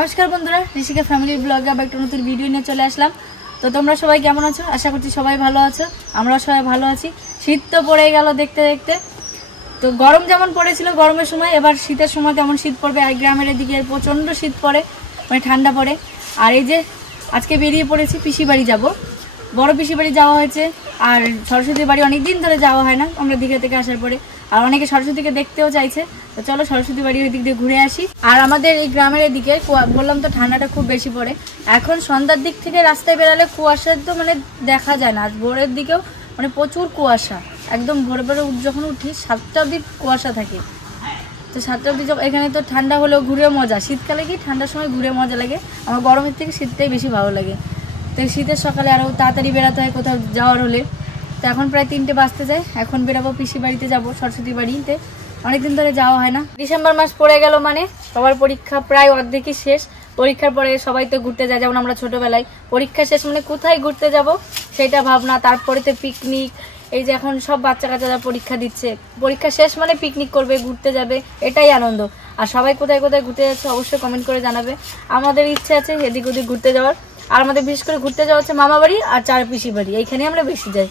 নমস্কার বন্ধুরা, ঋষিকা ফ্যামিলি ব্লগে আবার একটা নতুন ভিডিও নিয়ে চলে আসলাম। তো তোমরা সবাই কেমন আছো? আশা করছি সবাই ভালো আছো, আমরা সবাই ভালো আছি। শীত তো পড়ে গেল দেখতে দেখতে। তো গরম যেমন পড়েছিল গরমের সময়, এবার শীতের সময় তেমন শীত পড়বে। আর গ্রামের এদিকে প্রচণ্ড শীত পড়ে, মানে ঠান্ডা পড়ে। আর এই যে আজকে বেরিয়ে পড়েছি, পিসি বাড়ি যাব, বড় পিসি বাড়ি যাওয়া হয়েছে। আর সরস্বতী বাড়ি অনেক দিন ধরে যাওয়া হয় না আমরা দীঘা থেকে আসার পরে। আর অনেকে সরস্বতীকে দেখতেও চাইছে, তো চলো সরস্বতী বাড়ির ওই দিক দিয়ে ঘুরে আসি। আর আমাদের এই গ্রামের এদিকে বললাম তো ঠান্ডাটা খুব বেশি পড়ে। এখন সন্ধ্যার দিক থেকে রাস্তায় বেরালে কুয়াশা তো মানে দেখা যায় না। আজ ভোরের দিকেও মানে প্রচুর কুয়াশা, একদম ভোরে ভোরে যখন উঠি 7টা অবধি কুয়াশা থাকে। তো 7টা অবধি এখানে তো ঠান্ডা হলেও ঘুরে মজা। শীতকালে কি ঠান্ডার সময় ঘুরে মজা লাগে, আমার গরমের থেকে শীতটাই বেশি ভালো লাগে। তো শীতের সকালে আরও তাড়াতাড়ি বেরাতে হয় কোথাও যাওয়ার হলে। তো এখন প্রায় 3টে বাজতে যায়, এখন বেরাবো পিসি বাড়িতে যাব, সরস্বতী বাড়িতে। অনেকদিন ধরে যাওয়া হয় না। ডিসেম্বর মাস পড়ে গেল, মানে সবার পরীক্ষা প্রায় অর্ধেকই শেষ। পরীক্ষার পরে সবাই তো ঘুরতে যায়, যেমন আমরা ছোটবেলায় পরীক্ষা শেষ মানে কোথায় ঘুরতে যাব সেটা ভাবনা। তারপরে তো পিকনিক, এই যে এখন সব বাচ্চা কাচ্চারা পরীক্ষা দিচ্ছে, পরীক্ষা শেষ মানে পিকনিক করবে, ঘুরতে যাবে, এটাই আনন্দ। আর সবাই কোথায় কোথায় ঘুরতে যাচ্ছে অবশ্যই কমেন্ট করে জানাবে। আমাদের ইচ্ছে আছে এদিক ওদিক ঘুরতে যাওয়ার। আর আমাদের বিশেষ করে ঘুরতে যাওয়া হচ্ছে মামা বাড়ি আর চার পিসি বাড়ি, এইখানে আমরা বেশি যাই,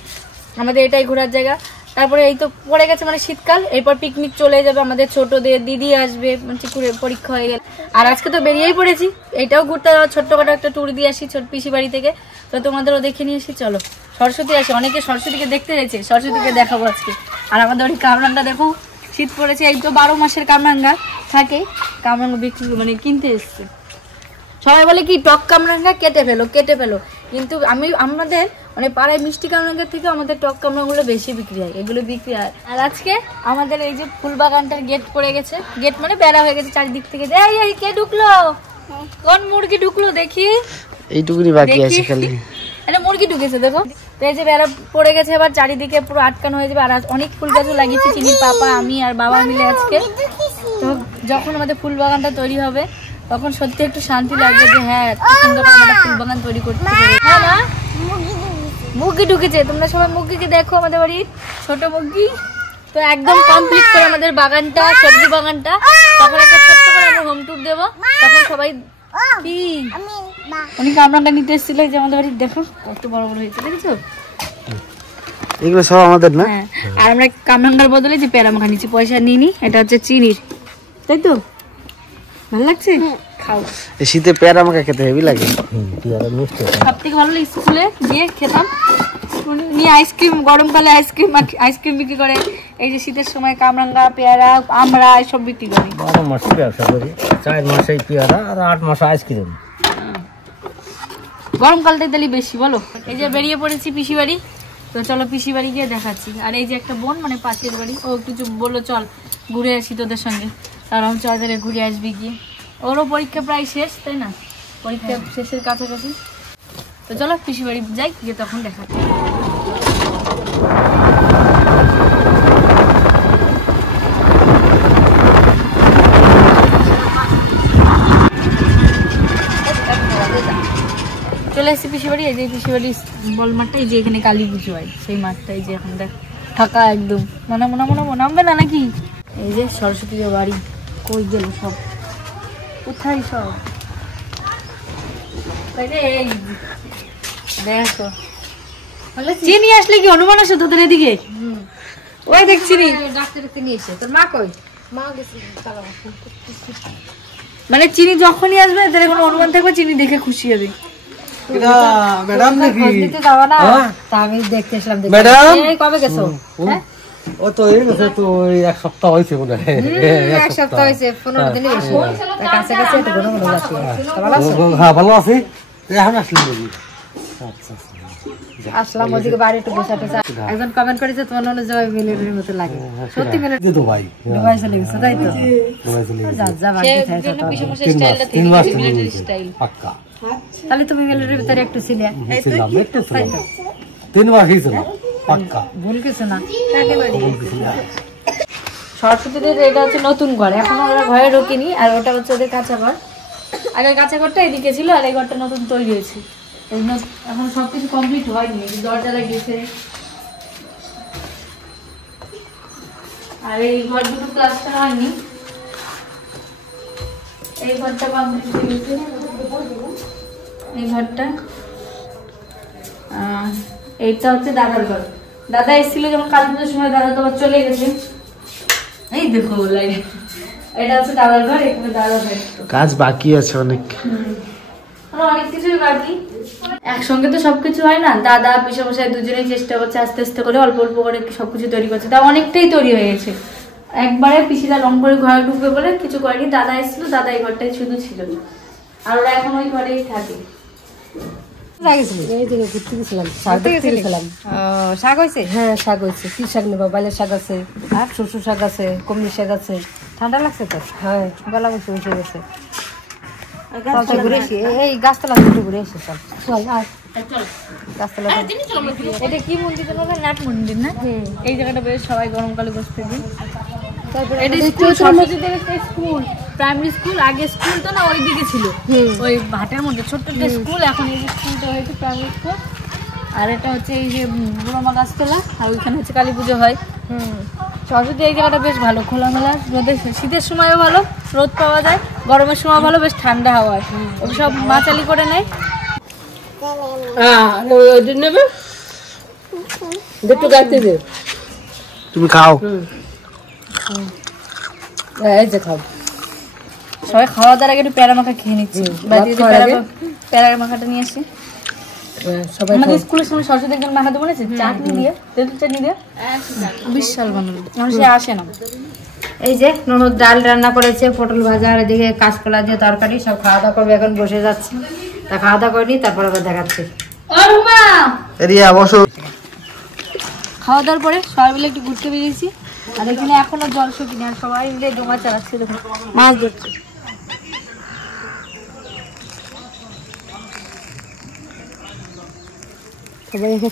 আমাদের এটাই ঘোরার জায়গা। তারপরে এই তো পড়ে গেছে মানে শীতকাল, এরপর পিকনিক চলে যাবে, আমাদের ছোটদের দিদি আসবে, মানে পরীক্ষা হয়ে গেল। আর আজকে তো বেরিয়েই পড়েছি, এইটাও ঘুরতে যাওয়া, ছোট্টখাটো একটা ট্যুর দিয়ে আসি ছোট পিসি বাড়ি থেকে। তো তোমাদেরও দেখে নিয়ে আসি, চলো। সরস্বতী আসে, অনেকে সরস্বতীকে দেখতে গেছে, সরস্বতীকে দেখাবো আজকে। আর আমাদের ওই কামরাঙ্গা দেখো, শীত পড়েছে, এই তো 12 মাসের কামরাঙ্গা থাকে, কামরাঙ্গা বিক্রি মানে কিনতে এসছে। সবাই বলে কি টক কামরাঙ্গা কেটে ফেলো, কিন্তু আমাদের মানে পাড়ায় মিষ্টি কামরাঙ্গার থেকে আমাদের টক কামরাঙ্গাগুলো বেশি বিক্রি হয়, এগুলো বিক্রি হয়। আর আজকে আমাদের এই যে ফুল বাগানটার গেট পড়ে গেছে, গেট মানে বেড়া হয়ে গেছে চারিদিক থেকে। এই কে ঢুকলো? কোন মুরগি ঢুকলো দেখি? এইটুকুনি বাকি আছে খালি, এটা মুরগি ঢুকেছে দেখো। তো এই যে বেড়া পড়ে গেছে, এবার চারিদিকে পুরো আটকানো হয়ে যাবে। আর অনেক ফুল গাছও লাগিয়েছে চিনির পাপা, আমি আর বাবা মিলে আজকে। তো যখন আমাদের ফুল বাগানটা তৈরি হবে তখন সত্যি একটু শান্তি লাগবে যে হ্যাঁ সুন্দর আমরা ফুল বাগান তৈরি করতে পারি। হ্যাঁ না, মুরগি ঢুকেছে, তোমরা সবাই মুরগিকে দেখো, আমাদের বাড়ির ছোট মুরগি। তো একদম কমপ্লিট করে আমাদের বাগানটা, সবজি বাগানটা, তখন একটা ছোট্ট করে আমরা হোম ট্যুর দেবো। তখন সবাই কি উনি কামরাঙ্গা নিতে এসেছিল, যে আমাদের বাড়ির দেখো কত বড় বড় হয়েছে, দেখেছো? এগুলো সব আমাদের না? হ্যাঁ, আর আমরা কামরাঙ্গার বদলে যে প্যারামাখা নিচ্ছি, পয়সা নিইনি, এটা হচ্ছে চিনির, তাই তো? ভালো লাগছে, খাও। এই শীতে পেয়ারা মাখা খেতে হেভি লাগে। সব থেকে ভালো লাগে স্কুলে গিয়ে খেতাম, নিয়ে আইসক্রিম, গরমকালে আইসক্রিম বিক্রি করে। এই যে শীতের সময় কামরাঙ্গা, পেয়ারা, আমরা এসব বিক্রি করি। 12 মাস ব্যবসা করি, 4 মাসে পেয়ারা আর 8 মাসে আইসক্রিম। গরমকালটাই তাহলে বেশি বলো। এই যে বেরিয়ে পড়েছি পিসি বাড়ি, তো চলো পিসি বাড়ি গিয়ে দেখাচ্ছি। আর এই যে একটা বোন মানে পাশের বাড়ি, ও একটু বললো চল ঘুরে আসি তোদের সঙ্গে, তারপর চল তাহলে ঘুরে আসবি গিয়ে। ওরও পরীক্ষা প্রায় শেষ, তাই না? পরীক্ষা শেষের কাছাকাছি। তো চলো পিসি বাড়ি যাই, গিয়ে তখন দেখাচ্ছি। চলে এসেছি পিসি বাড়ি। এই যে পিসি বাড়ি বল মাঠটা, এই যে এখানে কালী পুজো হয় সেই মাঠটা, এই যে এখন দেখ ফাঁকা একদম। নামবে না নাকি? এই যে সরস্বতী বাড়ি, কই গেল সব, কোথায় সব? দেখো চিনি আসলে কি অনুমান আসে তোদের এদিকে? ওই দেখ চিনি ডাক্তারকে নিয়ে এসে, তোর মা কই? মা গেছে, মানে চিনি যখনই আসবে তাহলে কোনো অনুমান থাকবে, চিনি দেখে খুশি হবে। ম্যাডাম নাকি? আমি দেখতে এসলাম। কবে গেছো? ও তো এই গেছে তো এক সপ্তাহ হয়েছে মনে হয়। এক সপ্তাহ হয়েছে, 15 দিন বেশি। কাছাকাছি একটু ঘন ঘন যাচ্ছি। হ্যাঁ ভালো আছি, এখন আসলাম বলি। আচ্ছা আসলাম ওদিকে বাইরে একটু বসে বসে। একজন কমেন্ট করেছে তোমার নলে জয় মিলের মতো লাগে, সত্যি মিলে তো ভাই দুবাই চলে গেছে, তাই তো? দুবাই চলে গেছে, যা যা বাকি থাকে তো। 3 মাস মিলিটারি স্টাইল পাক্কা। তাহলে তুমি মিলের ভিতরে একটু ছিলে, এই তো একটু 3 মাস হয়েছিল পাক্কা, ভুল কিছু না। সরস্বতীদের এটা হচ্ছে নতুন ঘর, এখনো ওরা ঘরে ঢোকেনি। আর ওটা হচ্ছে ওদের কাঁচা ঘর, আগে কাঁচা ঘরটা এদিকে ছিল, আর এই ঘরটা নতুন তৈরি হয়েছে। এখন সবকিছু কমপ্লিট হয়নি, দরজা লাগিয়েছে। আর এই ঘর দুটো প্লাস্টার হয়নি, এই ঘরটা এই ঘরটা এইটা হচ্ছে দাদার ঘর। দাদা এসেছিল যখন কালী পুজোর সময়, দাদা তো চলে গেছে। এই দেখো লাইট, এটা হচ্ছে দাদার ঘর, এখানে দাদার ঘর। কাজ বাকি আছে অনেক, অনেক কিছুই বাকি। একসঙ্গে তো সবকিছু হয় না। দাদা পিসেমশাই দুজনেই চেষ্টা করছে আস্তে আস্তে করে, অল্প অল্প করে সবকিছু তৈরি করছে। তা অনেকটাই তৈরি হয়ে গেছে। একবারে পিসিরা লং করে ঘরে ঢুকবে বলে কিছু করেনি। দাদা এসেছিল, দাদা এই ঘরটাই শুধু ছিল, আর ওরা এখন ওই ঘরেই থাকে। শাক হয়েছে? হ্যাঁ শাক হয়েছে। কি শাক নেবা? বাইলের শাক আছে, আর শস্য শাক আছে, কমলি শাক আছে। ঠান্ডা লাগছে তো? হ্যাঁ গলা বসে বসে গেছে। এই গাছতলা একটু ঘুরে এসে চল গাছতলা। এটা কি মন্দির? নাট মন্দির না? এই জায়গাটা বেশ সবাই গরমকালে বসতে দিন। এটা স্কুল, স্কুল প্রাইমারি স্কুল। আগে স্কুল তো না, ওই দিকে ছিল, ওই ভাটের মধ্যে ছোট্ট একটা স্কুল। এখন এই যে স্কুলটা হয়েছে প্রাইমারি স্কুল। আর এটা হচ্ছে এই যে বুড়োমা গাছতলা, আর ওইখানে হচ্ছে কালী পুজো হয়। সরস্বতী এই জায়গাটা বেশ ভালো, খোলামেলা। রোদের শীতের সময়ও ভালো, রোদ পাওয়া যায়। গরমের সময় ভালো, বেশ ঠান্ডা হাওয়া। ওই সব মাচালি করে নেয়। নেবে দুটো গাইতে দে, তুমি খাও। এই যে খাও। সবাই খাওয়া দাওয়ার আগে একটু প্যারা মাখা খেয়ে নিচ্ছি। প্যারা মাখাটা নিয়ে আসি। আমাদের স্কুলের সময় সরস্বতী একজন মাখা দেবো, চাটনি দিয়ে, তেঁতুল চাটনি দিয়ে বিশাল বানানো, মানুষে আসে না। এই যে ননদ ডাল রান্না করেছে, পটল ভাজা, আর এদিকে কাঁচকলা দিয়ে তরকারি। সব খাওয়া দাওয়া করবে, এখন বসে যাচ্ছে। তা খাওয়া দাওয়া করিনি, তারপর আবার দেখাচ্ছি। খাওয়া দাওয়ার পরে সবাই মিলে একটু ঘুরতে বেরিয়েছি। আর এখানে এখনো জল শুকিনি, আর সবাই মিলে ডোমা চালাচ্ছে, দেখুন মাছ ধরছে।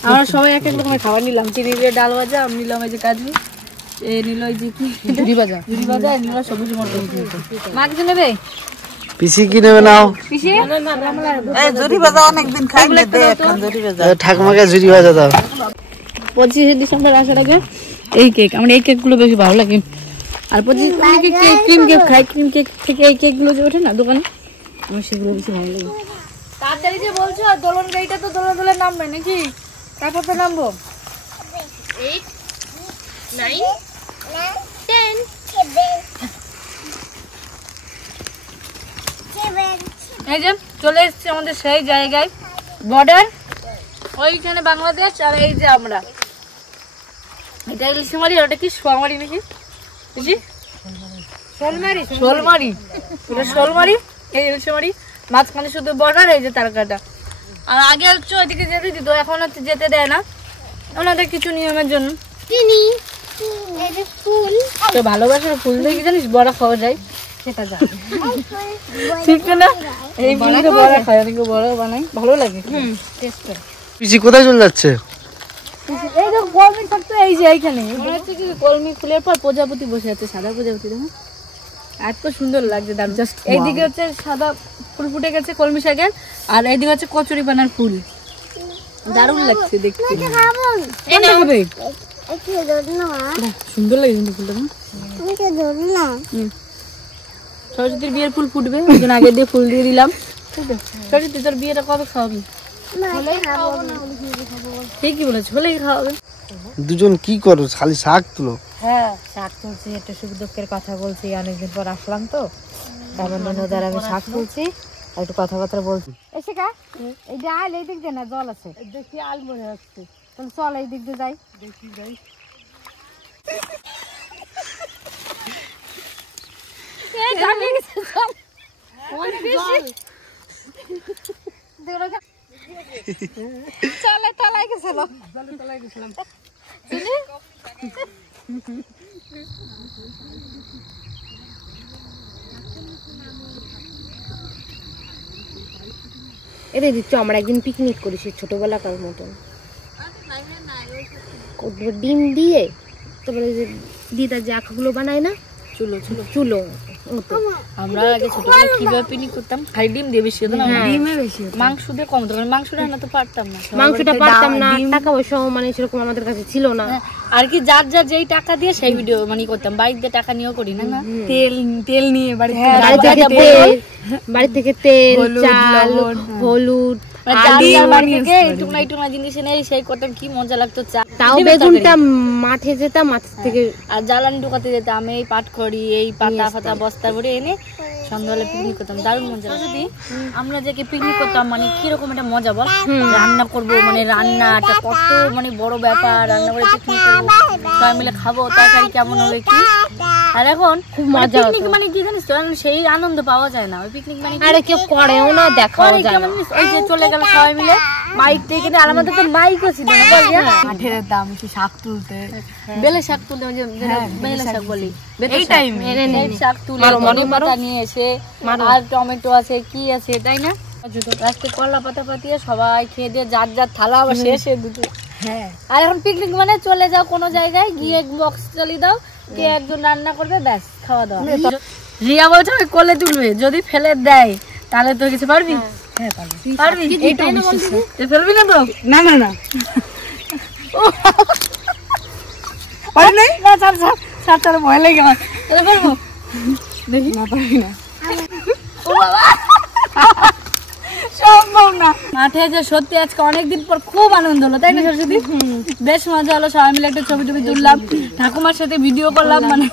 আমরা সবাই এক এক রকমের খাবার নিলাম। চিনি দিয়ে ডাল ভাজা, আমি নিলাম এই যে কাজু, এ নিল এই যে কি ঝুড়ি ভাজা, আর নিল সবুজ মটর। মা কিছু নেবে? পিসি কি নেবে নাও? পিসি ঠাকুমাকে ঝুরি ভাজা দাও। 25শে ডিসেম্বর আসার আগে এই কেক, আমার এই কেকগুলো বেশি ভালো লাগে। আর 25 ক্রিম কেক খাই, ক্রিম কেক থেকে এই কেকগুলো যে ওঠে না দোকানে, আমার সেগুলো বেশি ভালো লাগে। তাড়াতাড়ি যে বলছো, দোলন গাড়িটা তো দোলা দোলা নামবে নাকি? তারপর তো নামবো। 8 9 10 এই যে চলে এসেছি আমাদের সেই জায়গায়, বর্ডার। ওইখানে বাংলাদেশ, আর এই যে আমরা। এটা ইলিশমারি, আর ওটা কি সোয়ামারি নাকি? শোলমারি। এটা শোলমারি, এই ইলিশমারি। মাঝখানে শুধু বর্ডার, এই যে তারকাটা। আর আগে হচ্ছে ওইদিকে যেতে দিত, এখন হচ্ছে যেতে দেয় না ওনাদের কিছু নিয়মের জন্য। তো ভালোবাসার ফুল দেখে জানিস বড়া খাওয়া যায়, সেটা জানি ঠিক না? এই ফুলকে বড়া খায়, অনেকে বড়াও বানায়, ভালো লাগে। পিসি কোথায় চলে যাচ্ছে? এই দেখো কলমি থাকতো এই যে এইখানে, মনে হচ্ছে কি কলমি ফুলের পর প্রজাপতি বসে আছে, সাদা প্রজাপতি। দেখো এত সুন্দর লাগছে, দাম জাস্ট। এইদিকে হচ্ছে সাদা ফুল ফুটে গেছে কলমি শাকের, আর এইদিকে হচ্ছে কচুরি পানার ফুল। দারুণ লাগছে দেখতে। হবে সুন্দর লাগে কিন্তু ফুলটা। সরস্বতীর বিয়ের ফুল ফুটবে, ওই জন্য আগে দিয়ে ফুল দিয়ে দিলাম। সরস্বতী তোর বিয়েটা কবে খাওয়াবি? ঠিকই বলেছো, হলেই খাওয়াবে। দুজন কি করো, খালি শাক তুলো? হ্যাঁ শাক তুলছি, একটু সুখ দুঃখের কথা বলছি। অনেকদিন পর আসলাম তো, তারপর ননদার আমি শাক তুলছি, আর একটু কথাবার্তা বলছি। এসে কা এই যে আল এই দিক দিয়ে না জল আছে, দেখি আল মনে হচ্ছে। তাহলে চল এই দিক দিয়ে যাই, দেখি যাই। চলে তলায় গেছিল, জলে তলায় গেছিলাম। এরে দিচ্ছ, আমরা একদিন পিকনিক করেছি ছোটবেলাকার মতন, ডিম দিয়ে। তারপরে যে দিদা যে আঁখাগুলো বানায় না, চুলো চুলো চুলো আমরা আগে ছোটবেলায় কিভাবে পিকনিক করতাম, খালি ডিম দিয়ে বেশি হতো না, ডিমে বেশি মাংস দিয়ে কম হতো, মাংস রান্না তো পারতাম না, মাংসটা পারতাম না, টাকা পয়সা মানে সেরকম আমাদের কাছে ছিল না। আর কি যার যার যেই টাকা দিয়ে সেই ভিডিও মানে করতাম, বাড়িতে টাকা নিয়েও করি না, না তেল নিয়ে বাড়ি থেকে তেল, চাল, হলুদ, জিনিস এনে সেই করতাম, কি মজা লাগতো। তাও বেগুনটা মাঠে যেতাম, মাঠ থেকে আর জ্বালানি ঢুকাতে যেতাম, এই পাটখড়ি এই পাতা ফাতা বস্তা ভরে এনে সন্ধ্যাবেলা পিকনিক করতাম, দারুণ মজা। যদি আমরা যে পিকনিক করতাম মানে কিরকম একটা মজা বল, রান্না করব, মানে রান্নাটা কত মানে বড় ব্যাপার, রান্না করে পিকনিক করবো, সবাই মিলে খাবো, তরকারি কেমন হবে কি। আর এখন খুব মজা পিকনিক মানে কি জানিস তো, সেই আনন্দ পাওয়া যায় না। ওই পিকনিক মানে আরে কেউ করেও না, দেখাও যায় না। ওই যে চলে গেল সবাই মিলে মাইক থেকে, আর আমাদের তো মাইকও ছিল না, বল মাঠে যেতাম শাক তুলতে, বেলে শাক তুলতে, বেলে শাক বলি, এই টাইমে শাক তুলে পাতা নিয়ে এসে, আর টমেটো আছে কি আছে তাই না, লাস্টে কলা পাতা পাতিয়ে সবাই খেয়ে দিয়ে যার যার থালা আবার শেষে দুটো। হ্যাঁ, আর এখন পিকনিক মানে চলে যাও কোনো জায়গায় গিয়ে বক্স চালিয়ে দাও, কে একজন রান্না করবে, ব্যাস খাওয়া দাওয়া। রিয়া বলছে ওই কোলে তুলবে, যদি ফেলে দেয় তাহলে তো কিছু পারবি, পারবি ফেলবি না তো, না না না ভয় লাগে আমার, পারবো দেখি না, পারি না, সম্ভব না। মাঠে যে সত্যি আজকে অনেকদিন পর খুব আনন্দ হলো, তাই না সরস্বতী? বেশ মজা হলো, সবাই মিলে একটা ছবি টবি তুললাম, ঠাকুমার সাথে ভিডিও করলাম, মানে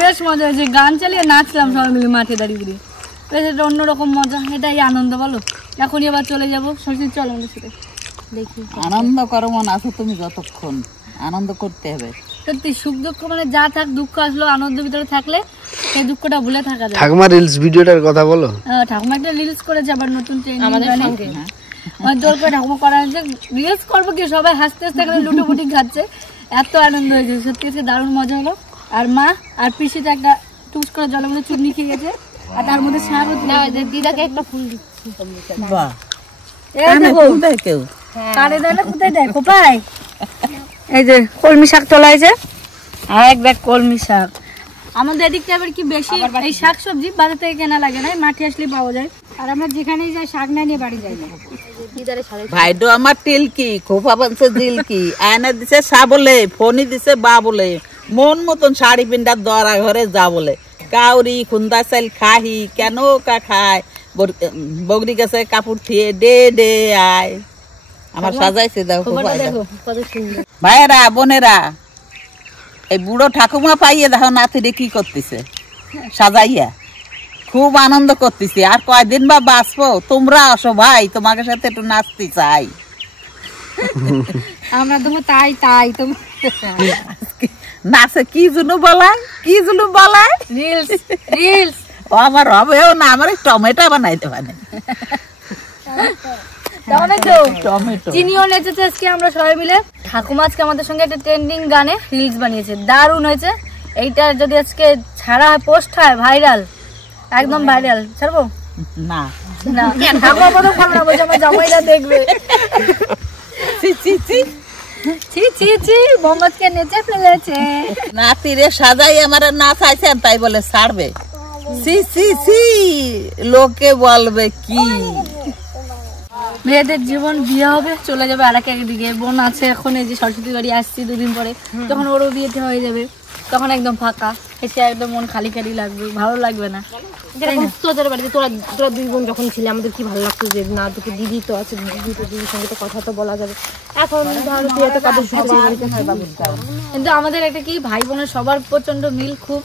বেশ মজা হয়েছে, গান চালিয়ে নাচলাম সবাই মিলে মাঠে দাঁড়িয়ে দাঁড়িয়ে, বেশ একটা অন্যরকম মজা, এটাই আনন্দ বলো। এখনই আবার চলে যাবো, সরস্বতী চলো আমাদের সাথে দেখি। আনন্দ করো মন আছে তুমি, যতক্ষণ আনন্দ করতে হবে। সত্যি সুখ দুঃখ মানে যা থাক, দুঃখ আসলো আনন্দ ভিতরে থাকলে সেই দুঃখটা ভুলে থাকা যায়। ঠাকুমা রিলস ভিডিওটার কথা বলো। ঠাকুমা একটা রিলস করেছে আবার নতুন আমাদের সঙ্গে, জোর করে ঠাকুমা করা হয়েছে, রিলস করবো কি, সবাই হাসতে হাসতে এখানে লুটোপুটি খাচ্ছে, এত আনন্দ হয়েছে, সত্যি আজকে দারুণ মজা হলো। আর মা আর পিসিটা একটা টুস করে জলের মধ্যে চুটনি খেয়ে গেছে, আর তার মধ্যে শাক, দিদাকে একটা ফুল দিচ্ছি, বাহ, কেউ কানে দেয় না, কোথায় দেয় খোপায়। এই যে কলমি শাক তোলা হয়েছে, আর এক ব্যাগ কলমি শাক। আমাদের এদিকটা আবার কি বেশি এই শাক সবজি বাজার থেকে কেনা লাগে না, মাঠে আসলে পাওয়া যায়, আর আমরা যেখানেই যাই শাক না নিয়ে বাড়ি যাই না। ভাইডো আমার টিলকি, খোপা বানছে দিলকি, আয়না দিছে সা বলে, ফোনই দিছে বা বলে, মন মতন শাড়ি পিন্ডার দরা ঘরে যা বলে, কাউরি খুন্দা চাইল খাহি কেন কা খায়, বগরি গাছে কাপড় থিয়ে ডে ডে আয়, আমার সাজাইছে দেখো ভাইয়েরা বোনেরা, এই বুড়ো ঠাকুমা পাইয়ে দেখো নাতিরে কি করতেছে সাজাইয়া, খুব আনন্দ করতেছি। আর কয়দিন বা বাঁচবো, তোমরা আসো ভাই, তোমাকে সাথে একটু নাচতে চাই। আমরা তো তাই তাই তো নাচে কি জন্য বলায়, কি জন্য বলায়, রিলস রিলস ও আমার হবেও না, আমার টমেটো বানাইতে পারে, টমেটো চিনিও নেচেছে আজকে আমরা সবাই মিলে। ঠাকুমা আজকে আমাদের সঙ্গে একটা ট্রেন্ডিং গানে রিলস বানিয়েছে, দারুণ হয়েছে। এইটা যদি আজকে ছাড়া পোস্ট হয় ভাইরাল, একদম ভাইরাল। ছাড়বো না না, ঠাকুমা প্রথম খারাপ বলছে, আমার জামাইরা দেখবে, ছি ছি ছি ছি ছি ছি মোহাম্মদকে নেচে ফেলেছে। নাতিরে সাজাই আমার না চাইছেন তাই বলে ছাড়বে, সি সি সি লোকে বলবে কি। মেয়েদের জীবন বিয়ে হবে, চলে যাবে আর এক দিকে, বোন আছে এখন, এই যে সরস্বতী বাড়ি আসছি দুদিন পরে, তখন ওরও বিয়েতে হয়ে যাবে, তখন একদম ফাঁকা, এসে একদম মন খালি খালি লাগবে, ভালো লাগবে না। তোদের বাড়িতে তোরা দুই বোন যখন ছিলে আমাদের কি ভালো লাগতো, যে না দুটো দিদি তো আছে, দিদির সঙ্গে তো কথা তো বলা যাবে। এখন ধরো তুই একটা কাদের কিন্তু আমাদের একটা কি ভাই বোনের সবার প্রচন্ড মিল খুব,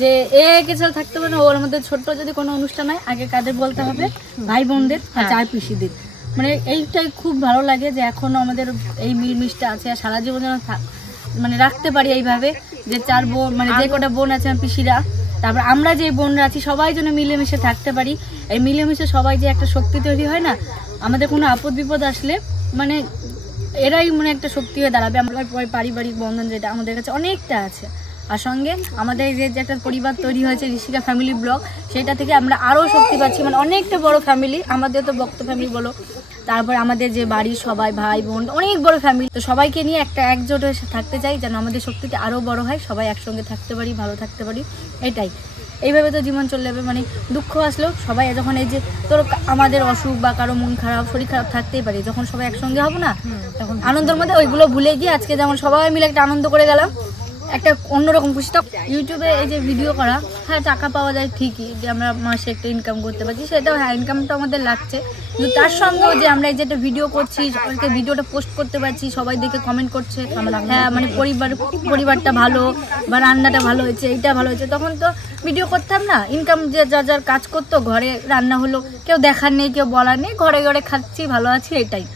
যে এ কিছু থাকতে পারে না, ওর মধ্যে ছোট্ট যদি কোনো অনুষ্ঠান হয় আগে কাদের বলতে হবে, ভাই বোনদের আর চার পিসিদের, মানে এইটাই খুব ভালো লাগে যে এখনো আমাদের এই মিলমিশটা আছে, আর সারা জীবন যেন মানে রাখতে পারি এইভাবে, যে চার বোন মানে যে কটা বোন আছে পিসিরা, তারপর আমরা যে বোনরা আছি সবাই যেন মিলেমিশে থাকতে পারি। এই মিলেমিশে সবাই যে একটা শক্তি তৈরি হয় না, আমাদের কোনো আপদ বিপদ আসলে মানে এরাই মানে একটা শক্তি হয়ে দাঁড়াবে। আমরা পারিবারিক বন্ধন যেটা আমাদের কাছে অনেকটা আছে, আর সঙ্গে আমাদের যে একটা পরিবার তৈরি হয়েছে ঋষিকা ফ্যামিলি ব্লগ, সেটা থেকে আমরা আরও শক্তি পাচ্ছি, মানে অনেকটা বড় ফ্যামিলি আমাদের, তো ভক্ত ফ্যামিলি বলো, তারপর আমাদের যে বাড়ির সবাই ভাই বোন অনেক বড় ফ্যামিলি, তো সবাইকে নিয়ে একটা একজোট হয়ে থাকতে চাই, যেন আমাদের শক্তিটা আরও বড় হয়, সবাই একসঙ্গে থাকতে পারি, ভালো থাকতে পারি, এটাই। এইভাবে তো জীবন চলে যাবে। মানে দুঃখ আসলেও সবাই যখন এই যে তোর আমাদের অসুখ বা কারো মন খারাপ শরীর খারাপ থাকতেই পারে, যখন সবাই একসঙ্গে হবো না তখন আনন্দের মধ্যে ওইগুলো ভুলে গিয়ে আজকে যেমন সবাই মিলে একটা আনন্দ করে গেলাম, একটা অন্যরকম খুশি। ইউটিউবে এই যে ভিডিও করা, হ্যাঁ টাকা পাওয়া যায় ঠিকই, যে আমরা মাসে একটা ইনকাম করতে পারছি, সেটাও হ্যাঁ ইনকামটা আমাদের লাগছে, কিন্তু তার সঙ্গেও যে আমরা এই যে একটা ভিডিও করছি, সবাইকে ভিডিওটা পোস্ট করতে পারছি, সবাই দেখে কমেন্ট করছে, হ্যাঁ মানে পরিবারটা ভালো বা রান্নাটা ভালো হয়েছে, এইটা ভালো হয়েছে, তখন তো ভিডিও করতাম না। ইনকাম যে যার কাজ করতো, ঘরে রান্না হলো, কেউ দেখার নেই, কেউ বলার নেই, ঘরে ঘরে খাচ্ছি, ভালো আছি, এটাই।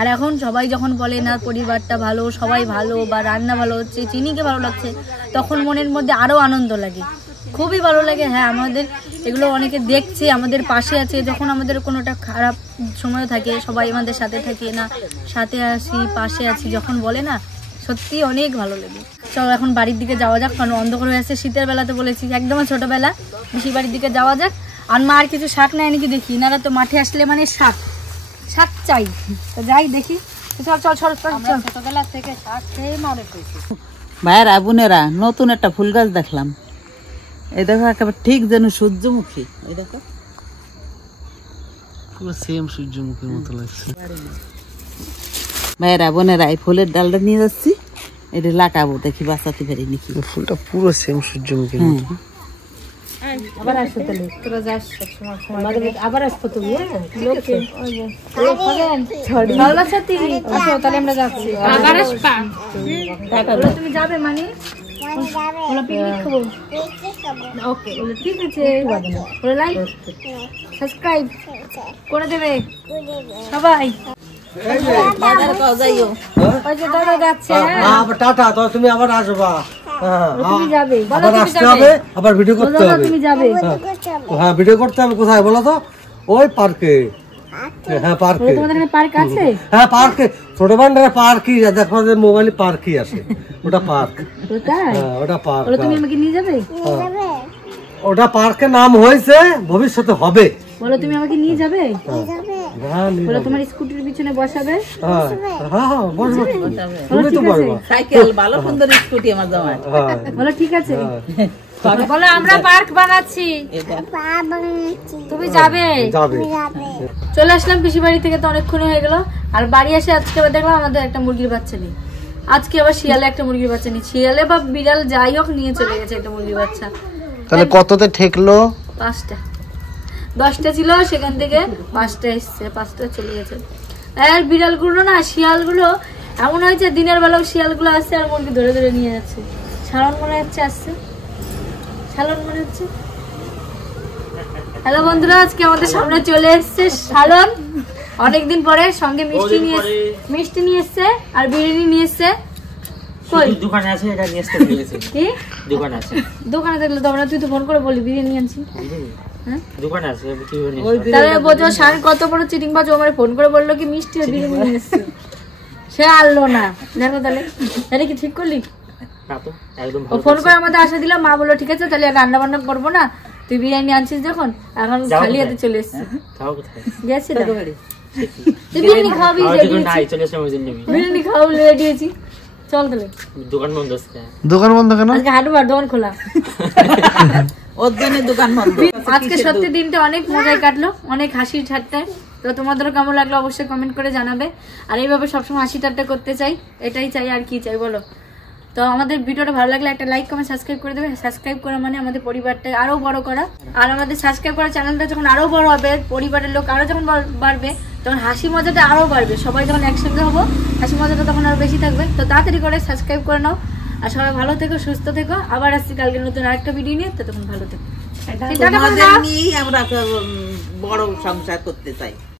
আর এখন সবাই যখন বলে না পরিবারটা ভালো, সবাই ভালো বা রান্না ভালো হচ্ছে, চিনিকে ভালো লাগছে, তখন মনের মধ্যে আরও আনন্দ লাগে, খুবই ভালো লাগে। হ্যাঁ আমাদের এগুলো অনেকে দেখছে, আমাদের পাশে আছে, যখন আমাদের কোনোটা খারাপ সময় থাকে সবাই আমাদের সাথে থাকে না, সাথে আসি, পাশে আছি, যখন বলে না সত্যি অনেক ভালো লাগে। চলো এখন বাড়ির দিকে যাওয়া যাক, কারণ অন্ধকার হয়ে আসছে, শীতের বেলাতে বলেছি একদম ছোটোবেলা, বেশি বাড়ির দিকে যাওয়া যাক। আর মা আর কিছু শাক নেয় নাকি দেখি, এনারা তো মাঠে আসলে মানে শাক চাই, তো যাই দেখি। চল চল চল চল, ছোটবেলা থেকে শাক খেয়ে মনে করছি। ভাইয়েরা বোনেরা, নতুন একটা ফুল গাছ দেখলাম, এই দেখো একেবারে ঠিক যেন সূর্যমুখী, এই দেখো পুরো সেম সূর্যমুখীর মতো লাগছে। ভাইয়েরা বোনেরা, এই ফুলের ডালটা নিয়ে যাচ্ছি, এটা লাগাবো, দেখি বাঁচাতে পারি নাকি। ফুলটা পুরো সেম সূর্যমুখীর মতো। আবার আসো তাহলে, তোরা যাস সবসময়, আবার আসবো তুমি। তাহলে আমরা যাচ্ছি, তুমি যাবে মানে ওকে ঠিক আছে, লাইক সাবস্ক্রাইব করে দেবে সবাই। বাজার কাও যাইও, ওই যে দাদা যাচ্ছে, টাটা, তো তুমি আবার আসবা। তুমি যাবে, আবার আসতে হবে, আবার ভিডিও করতে হবে। তুমি যাবে, হ্যাঁ ভিডিও করতে হবে। কোথায় বলো তো? ওই পার্কে। হ্যাঁ পার্কে, তোমাদের এখানে পার্ক আছে? হ্যাঁ পার্কে, ছোট বান্ডারে পার্কই, দেখো যে মোবাইলে পার্কই আসে, ওটা পার্ক। হ্যাঁ ওটা পার্ক। তুমি আমাকে নিয়ে যাবে? ওটা পার্কের নাম হয়েছে, ভবিষ্যতে হবে। বলো তুমি আমাকে নিয়ে যাবে? হ্যাঁ বলো তোমার স্কুটির পিছনে বসাবে? হ্যাঁ হ্যাঁ বসবো, তুমি তো বলবা। সাইকেল ভালো সুন্দর স্কুটি আমার জামাই। হ্যাঁ বলো ঠিক আছে। বলো আমরা পার্ক বানাচ্ছি, তুমি যাবে? যাবে। চলে আসলাম পিসি বাড়ি থেকে, তো অনেকক্ষণ হয়ে গেল। আর বাড়ি এসে আজকে আবার দেখলাম আমাদের একটা মুরগির বাচ্চা নেই, আজকে আবার শিয়ালে একটা মুরগির বাচ্চা নেই, শিয়ালে বা বিড়াল যাই হোক নিয়ে চলে গেছে একটা মুরগির বাচ্চা। তাহলে কততে ঠেকলো? 5টা, 10টা ছিল, সেখান থেকে 5টা এসছে, 5টা চলে গেছে। আর বিড়ালগুলো না, শিয়ালগুলো এমন হয়েছে, দিনের বেলাও শিয়ালগুলো আসছে আর মুরগি ধরে ধরে নিয়ে যাচ্ছে। শালন মনে হচ্ছে আসছে, শালন মনে হচ্ছে। হ্যালো বন্ধুরা, আজকে আমাদের সামনে চলে এসছে শালন, অনেকদিন পরে, সঙ্গে মিষ্টি নিয়ে এসছে আর বিরিয়ানি নিয়ে এসছে। দোকানে আছে, এটা নিয়ে আসতে বলেছে। কি দোকানে আছে? দোকানে থাকলে তো আমরা, তুই তো ফোন করে বলি বিরিয়ানি আনছি। হ্যাঁ দোকানে আছে, তাহলে বোঝো শান কত বড় চিটিং বাজ, আমার ফোন করে বললো কি মিষ্টি আর বিরিয়ানি নিয়ে এসছে, সে আনলো না। দেখো তাহলে, তাহলে কি ঠিক করলি? না তো, একদম ও ফোন করে আমাদের আশা দিলাম, মা বললো ঠিক আছে তাহলে রান্না বান্না করবো না, তুই বিরিয়ানি আনছিস যখন, এখন খালি হাতে চলে এসছে। খাও কোথায়? গেছি তো তুই বিরিয়ানি খাওয়াবি, নাই চলে আসলাম ওই জন্য। বিরিয়ানি খাওয়াবো রেডি আছি, চল তাহলে। দোকান বন্ধ আছে। দোকান বন্ধ কেন? আজকে হাটবার দোকান খোলা, ওর জন্য দোকান বন্ধ। আজকে সত্যি দিনটা অনেক মজায় কাটলো, অনেক হাসি ঠাট্টায়। তো তোমাদেরও কেমন লাগলো অবশ্যই কমেন্ট করে জানাবে। আর এইভাবে সবসময় হাসি ঠাট্টা করতে চাই, এটাই চাই, আর কি চাই বলো। তো আমাদের ভিডিওটা ভালো লাগলে একটা লাইক কমেন্ট সাবস্ক্রাইব করে দেবে। সাবস্ক্রাইব করা মানে আমাদের পরিবারটা আরো বড় করা, আর আমাদের সাবস্ক্রাইব করা চ্যানেলটা যখন আরো বড় হবে, পরিবারের লোক আরো যখন বাড়বে, তখন হাসি মজাটা আরো বাড়বে, সবাই যখন একসঙ্গে হবো হাসি মজাটা তখন আরো বেশি থাকবে। তো তাড়াতাড়ি করে সাবস্ক্রাইব করে নাও, আর সবাই ভালো থেকো, সুস্থ থেকো। আবার আসছি কালকে নতুন আরেকটা ভিডিও নিয়ে, তো তখন ভালো থেকো। তোমাদের নিয়েই আমরা বড় সংসার করতে চাই।